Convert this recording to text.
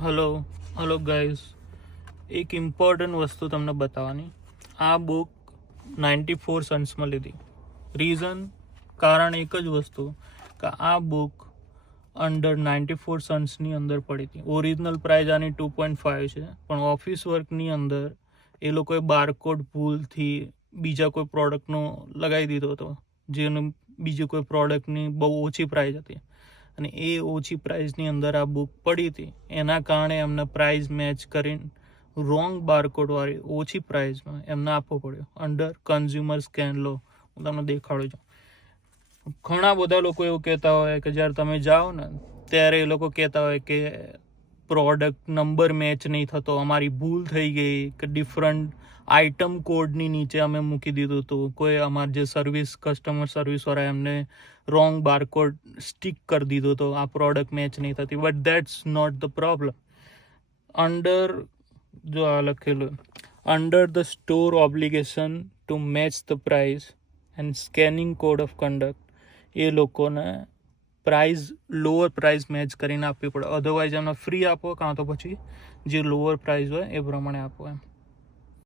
Hello guys, એક important વસ્તુ તમને બતાવવાની. આ બુક 94 સન્સમાં લીધી. કારણ એક જ વસ્તુ કે આ બુક અંડર 94 સન્સની અંદર પડી હતી. ઓરિજિનલ પ્રાઇસ આની 2.5 છે, પણ ઓફિસ વર્કની અંદર એ લોકોએ બારકોડ ભૂલથી બીજા કોઈ પ્રોડક્ટનો લગાવી દીધો હતો, જેનું બીજી કોઈ પ્રોડક્ટની બહુ ઓછી પ્રાઇસ હતી અને એ ઓછી પ્રાઇસની અંદર આ બુક પડી હતી. એના કારણે એમને પ્રાઇસ મેચ કરીને રોંગ બારકોડવાળી ઓછી પ્રાઇસમાં એમને આપવો પડ્યો અંડર કન્ઝ્યુમર સ્કેન લો. હું તમને દેખાડું છું. ઘણા બધા લોકો એવું કહેતા હોય કે જ્યારે તમે જાઓ ને ત્યારે એ લોકો કહેતા હોય કે પ્રોડક્ટ નંબર મેચ નહીં થતો, અમારી ભૂલ થઈ ગઈ, કે ડિફરન્ટ આઇટમ કોડની નીચે અમે મૂકી દીધું હતું, કોઈ અમારે જે કસ્ટમર સર્વિસવાળા એમને રોંગ બારકોડ સ્ટીક કરી દીધો હતો, આ પ્રોડક્ટ મેચ નહીં થતી. But that's not the problem. જો આ લખેલું, under the store obligation to match the price and scanning code of conduct, એ લોકોને લોઅર પ્રાઇસ મેચ કરીને આપવી પડે. અધરવાઇઝ એમને ફ્રી આપો, કાં તો પછી જે લોઅર પ્રાઇસ હોય એ પ્રમાણે આપો એમ.